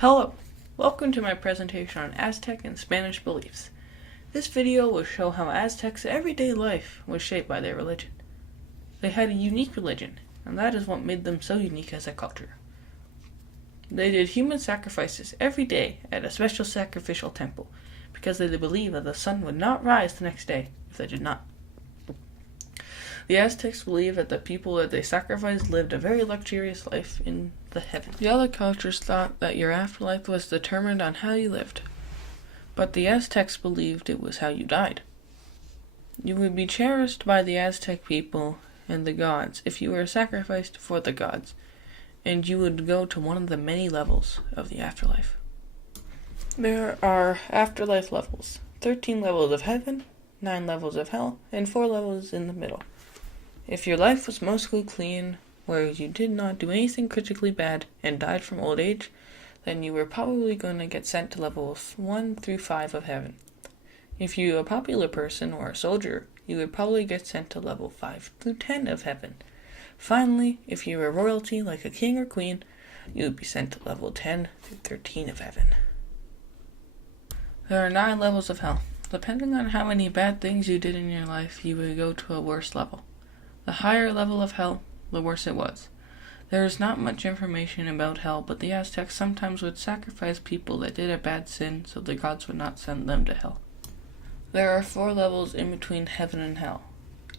Hello, welcome to my presentation on Aztec and Spanish beliefs. This video will show how Aztecs' everyday life was shaped by their religion. They had a unique religion, and that is what made them so unique as a culture. They did human sacrifices every day at a special sacrificial temple, because they believed that the sun would not rise the next day if they did not. The Aztecs believed that the people that they sacrificed lived a very luxurious life in the heavens. The other cultures thought that your afterlife was determined on how you lived, but the Aztecs believed it was how you died. You would be cherished by the Aztec people and the gods if you were sacrificed for the gods, and you would go to one of the many levels of the afterlife. There are afterlife levels, 13 levels of heaven, 9 levels of hell, and 4 levels in the middle. If your life was mostly clean, where you did not do anything critically bad and died from old age, then you were probably going to get sent to levels 1 through 5 of heaven. If you were a popular person or a soldier, you would probably get sent to level 5 through 10 of heaven. Finally, if you were royalty like a king or queen, you would be sent to level 10 through 13 of heaven. There are 9 levels of hell. Depending on how many bad things you did in your life, you would go to a worse level. The higher level of hell, the worse it was. There is not much information about hell, but the Aztecs sometimes would sacrifice people that did a bad sin so the gods would not send them to hell. There are 4 levels in between heaven and hell.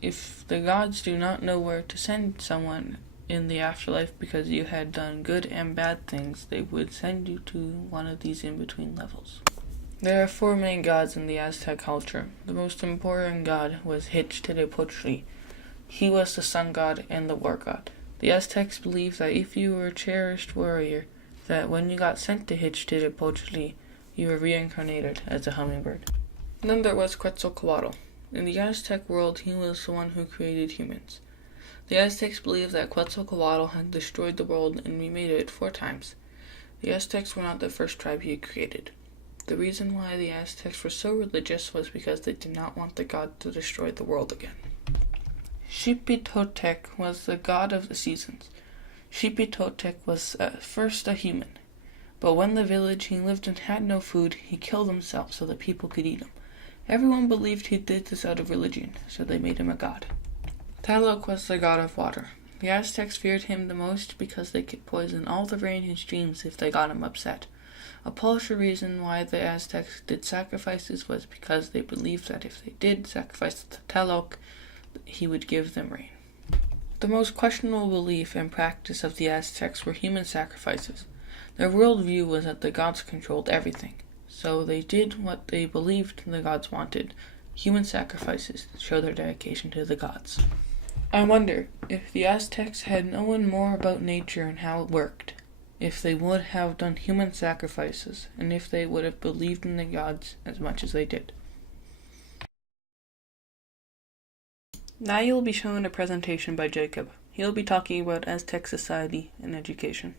If the gods do not know where to send someone in the afterlife because you had done good and bad things, they would send you to one of these in-between levels. There are 4 main gods in the Aztec culture. The most important god was Huitzilopochtli. He was the sun god and the war god. The Aztecs believed that if you were a cherished warrior, that when you got sent to Huitzilopochtli, you were reincarnated as a hummingbird. Then there was Quetzalcoatl. In the Aztec world, he was the one who created humans. The Aztecs believed that Quetzalcoatl had destroyed the world and remade it 4 times. The Aztecs were not the first tribe he created. The reason why the Aztecs were so religious was because they did not want the god to destroy the world again. Xipe-Totec was the god of the seasons. Xipe-Totec was first a human, but when the village he lived in had no food, he killed himself so that people could eat him. Everyone believed he did this out of religion, so they made him a god. Tlaloc was the god of water. The Aztecs feared him the most because they could poison all the rain in streams if they got him upset. A partial reason why the Aztecs did sacrifices was because they believed that if they did sacrifice to Tlaloc, he would give them rain. The most questionable belief and practice of the Aztecs were human sacrifices. Their worldview was that the gods controlled everything, so they did what they believed the gods wanted, human sacrifices, to show their dedication to the gods. I wonder if the Aztecs had known more about nature and how it worked, if they would have done human sacrifices, and if they would have believed in the gods as much as they did. Now you will be shown a presentation by Jacob. He will be talking about Aztec society and education.